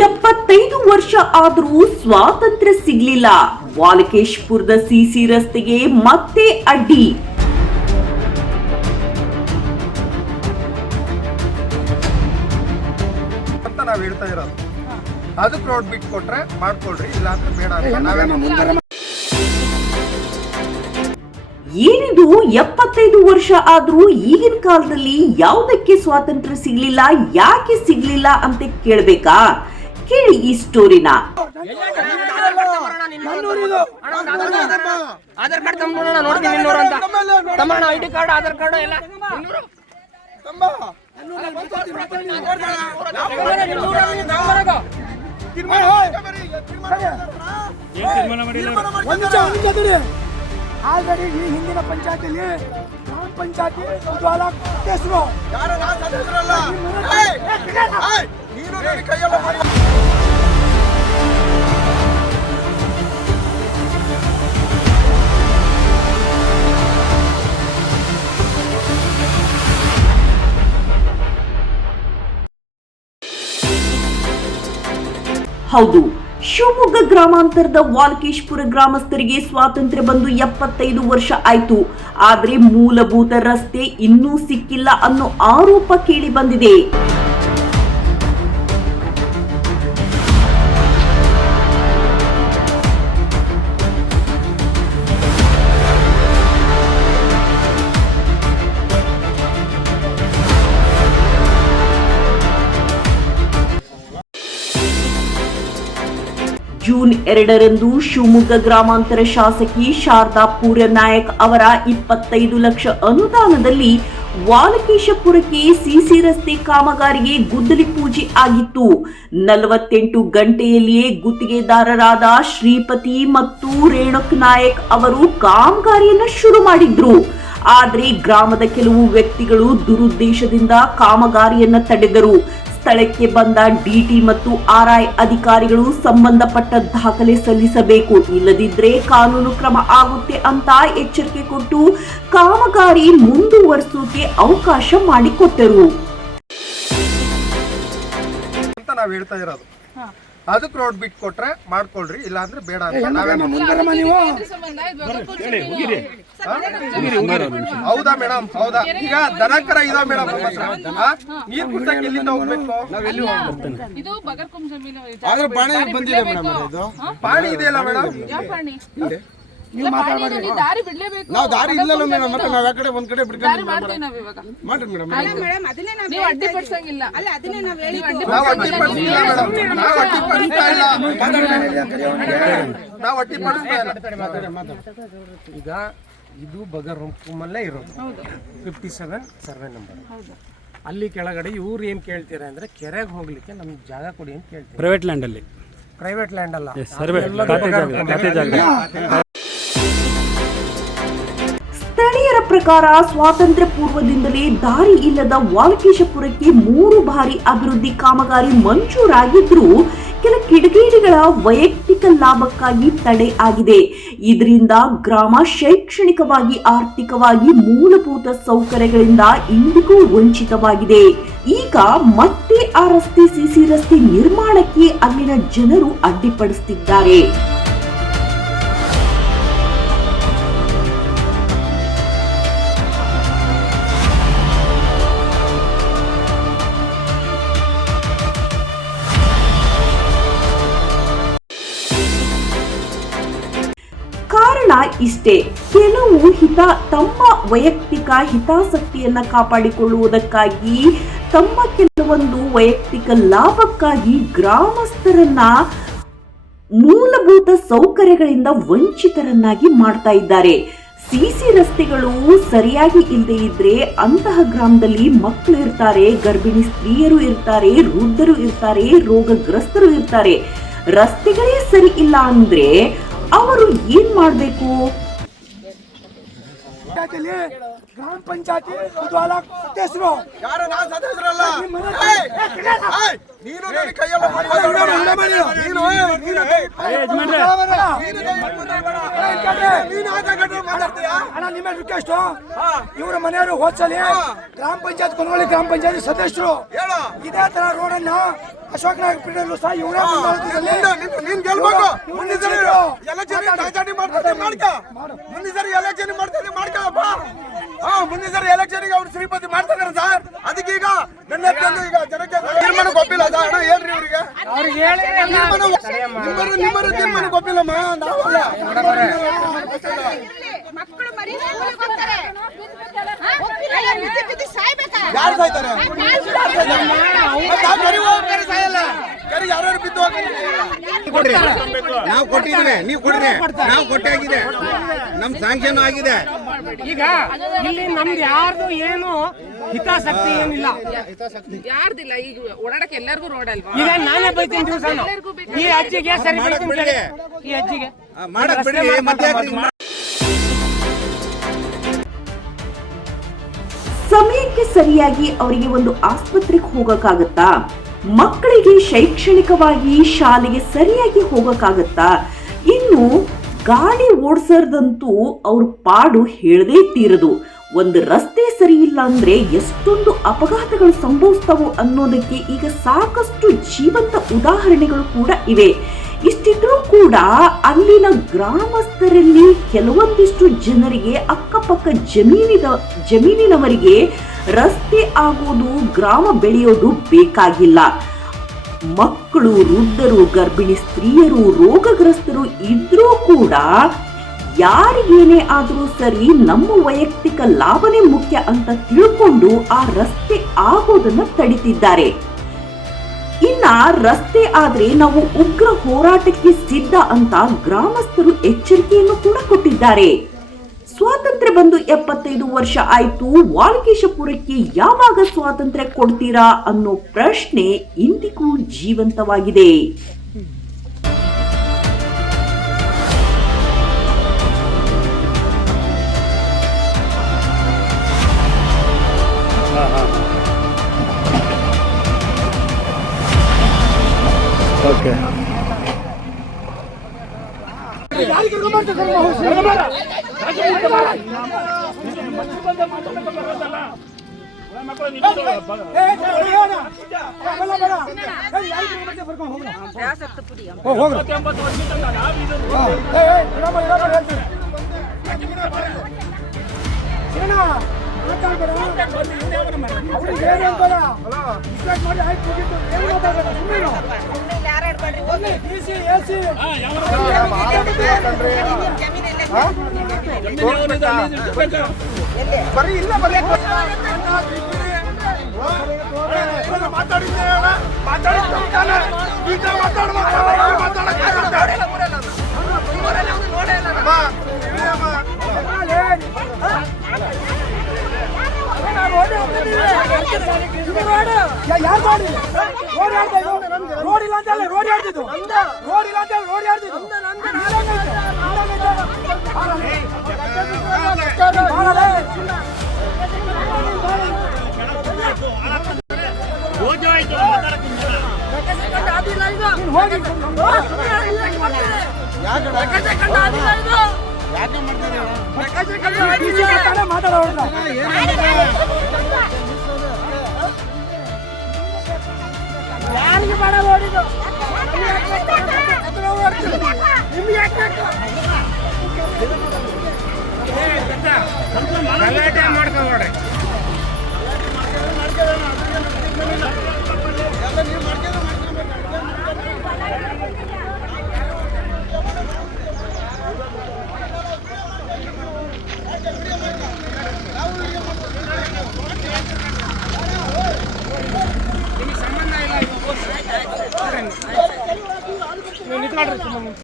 75 ವರ್ಷ ಆದರೂ ಸ್ವಾತಂತ್ರ್ಯ ಸಿಗ್ಲಿಲ್ಲ. ವಾಲಕೇಶ್ಪುರದ ಸಿಸಿ ರಸ್ತೆಗೆ ಮತ್ತೆ ಅಡ್ಡಿ. ನಾವ್ ಹೇಳ್ತಾ ಇರೋದು ಅದಕ್ಕೆ ರೋಡ್ ಬಿಟ್ಟು ಕೊಟ್ರೆ ಮಾಡ್ಕೊಳ್ರಿ, ಇಲ್ಲ ಅಂದ್ರೆ ಬೇಡ. ಏನಿದು 75 ವರ್ಷ ಆದ್ರೂ ಈಗಿನ ಕಾಲದಲ್ಲಿ ಯಾವುದಕ್ಕೆ ಸ್ವಾತಂತ್ರ್ಯ ಸಿಗ್ಲಿಲ್ಲ, ಯಾಕೆ ಸಿಗ್ಲಿಲ್ಲ ಅಂತ ಕೇಳ್ಬೇಕಾ? ಕೇಳಿ ಈ ಸ್ಟೋರಿನ. ಆಧಾರ್ ಕಾರ್ಡ್ ತಮ್ಮ ನೋಡ್ತೀನಿ ಇನ್ನೂರು ಅಂತ ತಮ್ಮ ಐಡಿ ಕಾರ್ಡ್ ಆಧಾರ್ ಕಾರ್ಡ್ ಎಲ್ಲ ಆಲ್ರೆಡಿ ಈ ಹಿಂದಿನ ಪಂಚಾಯತಿಯಲ್ಲಿ ಗ್ರಾಮ ಪಂಚಾಯತಿ ಉಜ್ವಾಲ ಹೆಸರು ಹೌದು, ಶಿವಮೊಗ್ಗ ಗ್ರಾಮಾಂತರದ ವಾಲ್ಕೇಶ್ಪುರ ಗ್ರಾಮಸ್ಥರಿಗೆ ಸ್ವಾತಂತ್ರ್ಯ ಬಂದು 75 ವರ್ಷ ಆಯ್ತು. ಆದ್ರೆ ಮೂಲಭೂತ ರಸ್ತೆ ಇನ್ನೂ ಸಿಕ್ಕಿಲ್ಲ ಅನ್ನೋ ಆರೋಪ ಕೇಳಿ ಬಂದಿದೆ. ಜೂನ್ 2ರಂದು ಶಿವಮೊಗ್ಗ ಗ್ರಾಮಾಂತರ ಶಾಸಕಿ ಶಾರದಾ ಪೂರ್ಯನಾಯಕ್ ಅವರ 25 ಲಕ್ಷ ಅನುದಾನದಲ್ಲಿ ವಾಲಕೇಶಪುರಕ್ಕೆ ಸಿಸಿ ರಸ್ತೆ ಕಾಮಗಾರಿಗೆ ಗುದ್ದಲಿ ಪೂಜೆ ಆಗಿತ್ತು. 48 ಗಂಟೆಯಲ್ಲಿಯೇ ಗುತ್ತಿಗೆದಾರರಾದ ಶ್ರೀಪತಿ ಮತ್ತು ರೇಣುಕ್ ನಾಯಕ್ ಅವರು ಕಾಮಗಾರಿಯನ್ನ ಶುರು ಮಾಡಿದ್ರು. ಆದ್ರೆ ಗ್ರಾಮದ ಕೆಲವು ವ್ಯಕ್ತಿಗಳು ದುರುದ್ದೇಶದಿಂದ ಕಾಮಗಾರಿಯನ್ನ ತಡೆದರು. ಸ್ಥಳಕ್ಕೆ ಬಂದ ಡಿಟಿ ಮತ್ತು ಆರ್ಐ ಅಧಿಕಾರಿಗಳು ಸಂಬಂಧಪಟ್ಟ ದಾಖಲೆ ಸಲ್ಲಿಸಬೇಕು, ಇಲ್ಲದಿದ್ರೆ ಕಾನೂನು ಕ್ರಮ ಆಗುತ್ತೆ ಅಂತ ಎಚ್ಚರಿಕೆ ಕೊಟ್ಟು ಕಾಮಗಾರಿ ಮುಂದುವರಿಸೋಕೆ ಅವಕಾಶ ಮಾಡಿಕೊಟ್ಟರು ಅಂತ ನಾವ್ ಹೇಳ್ತಾ ಇರೋದು. ಅದಕ್ಕೆ ರೋಡ್ ಬಿಟ್ಟು ಕೊಟ್ರೆ ಮಾಡ್ಕೊಳ್ರಿ, ಇಲ್ಲ ಅಂದ್ರೆ ಬೇಡ. ಹೌದಾ ಮೇಡಮ್? ಹೌದಾ? ಈಗ ದನಕರ ಇದಾವ ಮೇಡಮ್, ನೀರ್ ಕುಡ್ಸಕ್ಕೆ ಎಲ್ಲಿಂದ ಹೋಗ್ಬೇಕು? ಪಾಣಿ ಇದೆಯಲ್ಲ ಮೇಡಮ್? ನಾವು ದಾರಿ ಇಲ್ಲಲ್ಲ ಮೇಡಮ್, ಮತ್ತೆ ನಾವ್ ಯಾಕಡೆ ಒಂದ್ ಕಡೆ ಬಿಡ್ಕೊಂಡು ಮಾಡ್ರಿ ಮೇಡಮ್. ನೀವು ಅಡ್ಡಿಪಡಿಸಂಗಿಲ್ಲ. ನಾವು ಅಡ್ಡಿಪಡಿಸ್ತಾ ಇಲ್ಲ. ಈಗ ಇದು ಬಗರ್ಹುಕುಮಲ್ಲೇ ಇರೋದು 57 ಸರ್ವೆ ನಂಬರ್. ಅಲ್ಲಿ ಕೆಳಗಡೆ ಇವ್ರು ಏನ್ ಕೇಳ್ತೀರಾ ಅಂದ್ರೆ ಕೆರೆಗೆ ಹೋಗ್ಲಿಕ್ಕೆ ನಮ್ಗೆ ಜಾಗ ಕೊಡಿ ಅಂತ ಕೇಳ್ತೀವಿ. ಪ್ರೈವೇಟ್ ಲ್ಯಾಂಡ್ ಅಲ್ಲಿ, ಪ್ರೈವೇಟ್ ಲ್ಯಾಂಡ್ ಅಲ್ಲ, ಸ್ಥಳೀಯರ ಪ್ರಕಾರ ಸ್ವಾತಂತ್ರ್ಯ ಪೂರ್ವದಿಂದಲೇ ದಾರಿ ಇಲ್ಲದ ವಾಲ್ಕೇಶಪುರಕ್ಕೆ 3 ಬಾರಿ ಅಭಿವೃದ್ಧಿ ಕಾಮಗಾರಿ ಮಂಜೂರಾಗಿದ್ರೂ ಕೆಲ ಕಿಡಿಗೇಡಿಗಳ ವೈಯಕ್ತಿಕ ಲಾಭಕ್ಕಾಗಿ ತಡೆ ಆಗಿದೆ. ಇದರಿಂದ ಗ್ರಾಮ ಶೈಕ್ಷಣಿಕವಾಗಿ, ಆರ್ಥಿಕವಾಗಿ, ಮೂಲಭೂತ ಸೌಕರ್ಯಗಳಿಂದ ಇಂದಿಗೂ ವಂಚಿತವಾಗಿದೆ. ಈಗ ಮತ್ತೆ ಆ ರಸ್ತೆ ಸಿಸಿ ರಸ್ತೆ ನಿರ್ಮಾಣಕ್ಕೆ ಅಲ್ಲಿನ ಜನರು ಅಡ್ಡಿಪಡಿಸುತ್ತಿದ್ದಾರೆ. ಕಾರಣ ಇಷ್ಟೇ, ಕೆಲವು ತಮ್ಮ ವೈಯಕ್ತಿಕ ಹಿತಾಸಕ್ತಿಯನ್ನ ಕಾಪಾಡಿಕೊಳ್ಳುವುದಕ್ಕಾಗಿ, ತಮ್ಮ ಕೆಲವೊಂದು ವೈಯಕ್ತಿಕ ಲಾಭಕ್ಕಾಗಿ ಗ್ರಾಮಸ್ಥರನ್ನ ಮೂಲಭೂತ ಸೌಕರ್ಯಗಳಿಂದ ವಂಚಿತರನ್ನಾಗಿ ಮಾಡ್ತಾ ಇದ್ದಾರೆ. ಸಿಸಿ ರಸ್ತೆಗಳು ಸರಿಯಾಗಿ ಇಲ್ಲದೆ ಇದ್ರೆ ಅಂತಹ ಗ್ರಾಮದಲ್ಲಿ ಮಕ್ಕಳು ಇರ್ತಾರೆ, ಗರ್ಭಿಣಿ ಸ್ತ್ರೀಯರು ಇರ್ತಾರೆ, ವೃದ್ಧರು ಇರ್ತಾರೆ, ರೋಗಗ್ರಸ್ತರು ಇರ್ತಾರೆ. ರಸ್ತೆಗಳೇ ಸರಿ ಇಲ್ಲ ಅಂದ್ರೆ ಅವರು ಏನ್ ಮಾಡ್ಬೇಕು? ಗ್ರಾಮ ಪಂಚಾಯತಿ ಉಜ್ವಾಲ ಹೆಸರು ನೀನು ನನ್ನ ಕೈಯೆಲ್ಲ ಅಣ್ಣ ನಿಮ್ಮ ರಿಕ್ವೆಸ್ಟ್ ಇವರ ಮನೆಯವರು ಹೋದ್ಸಲಿ ಗ್ರಾಮ ಪಂಚಾಯತ್ ಕೊನವಳ್ಳಿ ಗ್ರಾಮ ಪಂಚಾಯತ್ ಸದಸ್ಯರು ಇದೇ ತರ ರೋಡ್ ಅನ್ನ ಅಶೋಕ್ ನಾಯಕ್ ಪೀಠದಲ್ಲೂ ಸಹ ಇವರೇ ನೀನ್ ಗೆಲ್ಬೇಕು. ಮುಂದಿನ ಸರಿ ಎಲೆಕ್ಷನ್ ರಾಜಾಣಿ ಮಾಡ್ತಾರೆ ಮಾಡ್ಕ. ಮುಂದಿನ ಸರಿ ಎಲೆಕ್ಷನ್ ಮಾಡ್ತಾರೆ ಮಾಡ್ಕಪ್ಪ. ಮುಂದಿನ ಸರಿ ಎಲೆಕ್ಷನ್ ಅವ್ರು ಶ್ರೀಪತಿ ಮಾಡ್ತಾರೆ ಸರ್. ಅದಕ್ಕೆ ಈಗ ನನ್ನ ಈಗ ಜನಕ್ಕೆ ತೀರ್ಮಾನ ಗೊತ್ತಿಲ್ಲ ಸರ್. ಅಣ್ಣ ಹೇಳ್ರಿ ಇವರಿಗೆ ನಿಮ್ಮರು ತೀರ್ಮಾನ ಗೊತ್ತಿಲ್ಲಮ್ಮ. ನಾವಲ್ಲ ಮಕ್ಕಳು ಮರಿ ಹೋಗ್ತಾರೆ. ಬಿದ್ದು ಸಾಯ್ಬೇಕಾ? ಯಾರು ಸಾಯ್ತಾರೆ? ಯಾರು ಬಿದ್ದು ಕೊಡ್ರಿ, ನಾವು ಕೊಟ್ಟಿದ್ದೀವಿ, ನೀವು ಕೊಡ್ರಿ. ನಾವು ಕೊಟ್ಟಾಗಿದೆ, ನಮ್ ಸ್ಯಾಂಕ್ಷನ್ ಆಗಿದೆ. ಈಗ ಇಲ್ಲಿ ನಮ್ದು ಯಾರ್ದು ಏನು ಹಿತಾಸಕ್ತಿ ಏನಿಲ್ಲ. ಯಾರ್ದಿಲ್ಲ ಈಗ ಓಡಾಡಕ್ಕೆ ಎಲ್ಲರಿಗೂ ರೋಡ್ ಅಲ್ವಾ? ಈಗ ನಾನೇ ಬೈತೀನಿ ದಿವಸ ಈ ಅಜ್ಜಿಗೆ ಸರಿ ಬೈತೀನಿ ಕೇಳಿ. ಈ ಅಜ್ಜಿಗೆ ಮಾಡಕ್ ಬಿಡಿ. ಮತ್ತೆ ಸಮಯಕ್ಕೆ ಸರಿಯಾಗಿ ಅವರಿಗೆ ಒಂದು ಆಸ್ಪತ್ರೆಗೆ ಹೋಗಕ್ಕಾಗತ್ತಾ? ಮಕ್ಕಳಿಗೆ ಶೈಕ್ಷಣಿಕವಾಗಿ ಶಾಲೆಗೆ ಸರಿಯಾಗಿ ಹೋಗಕ್ಕಾಗತ್ತಾ? ಇನ್ನು ಗಾಡಿ ಓಡಿಸೋದಂತೂ ಅವ್ರ ಪಾಡು ಹೇಳದೇ ತೀರದು. ಒಂದು ರಸ್ತೆ ಸರಿ ಇಲ್ಲ ಅಂದ್ರೆ ಎಷ್ಟೊಂದು ಅಪಘಾತಗಳು ಸಂಭವಿಸ್ತವು ಅನ್ನೋದಕ್ಕೆ ಈಗ ಸಾಕಷ್ಟು ಜೀವಂತ ಉದಾಹರಣೆಗಳು ಕೂಡ ಇವೆ. ಇಷ್ಟಿದ್ರೂ ಕೂಡ ಅಲ್ಲಿನ ಗ್ರಾಮಸ್ಥರಲ್ಲಿ ಕೆಲವೊಂದಿಷ್ಟು ಜನರಿಗೆ ಅಕ್ಕಪಕ್ಕ ಜಮೀನಿನವರಿಗೆ ರಸ್ತೆ ಆಗೋದು, ಗ್ರಾಮ ಬೆಳೆಯೋದು ಬೇಕಾಗಿಲ್ಲ. ಮಕ್ಕಳು, ವೃದ್ಧರು, ಗರ್ಭಿಣಿ ಸ್ತ್ರೀಯರು, ರೋಗಗ್ರಸ್ತರು ಇದ್ರೂ ಕೂಡ ಯಾರಿಗೇನೇ ಆದ್ರೂ ಸರಿ, ನಮ್ಮ ವೈಯಕ್ತಿಕ ಲಾಭನೇ ಮುಖ್ಯ ಅಂತ ತಿಳ್ಕೊಂಡು ಆ ರಸ್ತೆ ಆಗೋದನ್ನ ತಡಿತಿದ್ದಾರೆ. ಇನ್ನ ರಸ್ತೆ ಆದ್ರೆ ನಾವು ಉಗ್ರ ಹೋರಾಟಕ್ಕೆ ಸಿದ್ಧ ಅಂತ ಗ್ರಾಮಸ್ಥರು ಎಚ್ಚರಿಕೆಯನ್ನು ಕೂಡ ಕೊಟ್ಟಿದ್ದಾರೆ. ಸ್ವಾತಂತ್ರ್ಯ ಬಂದು 75 ವರ್ಷ ಆಯ್ತು, ವಾಲ್ಕೇಶಪುರಕ್ಕೆ ಯಾವಾಗ ಸ್ವಾತಂತ್ರ್ಯ ಕೊಡ್ತೀರಾ ಅನ್ನೋ ಪ್ರಶ್ನೆ ಇಂದಿಗೂ ಜೀವಂತವಾಗಿದೆ. ಬರೀ ಇಲ್ಲ ಬರೀ ರೋಡ್ ಇಲ್ಲ ಅಂತ ರೋಡ್ ಆಡ್ತಿದ್ದು, ರೋಡ್ ಇಲ್ಲ ಅಂತ ರೋಡ್ ಆಡ್ತಿದ್ದು. ಯಾರಿಗೆ ಬೇಡ ಓಡಿದ್ದು ಗಲಾಟೆ ಮಾಡ್ಕೊಂಡ್ರಿ. ನಿಮ್ಗೆ ಸಂಬಂಧ ಇಲ್ಲ. ನಿಂತ್ಕೊಳ್ರಿ ಸುಮ್ಮನೆ.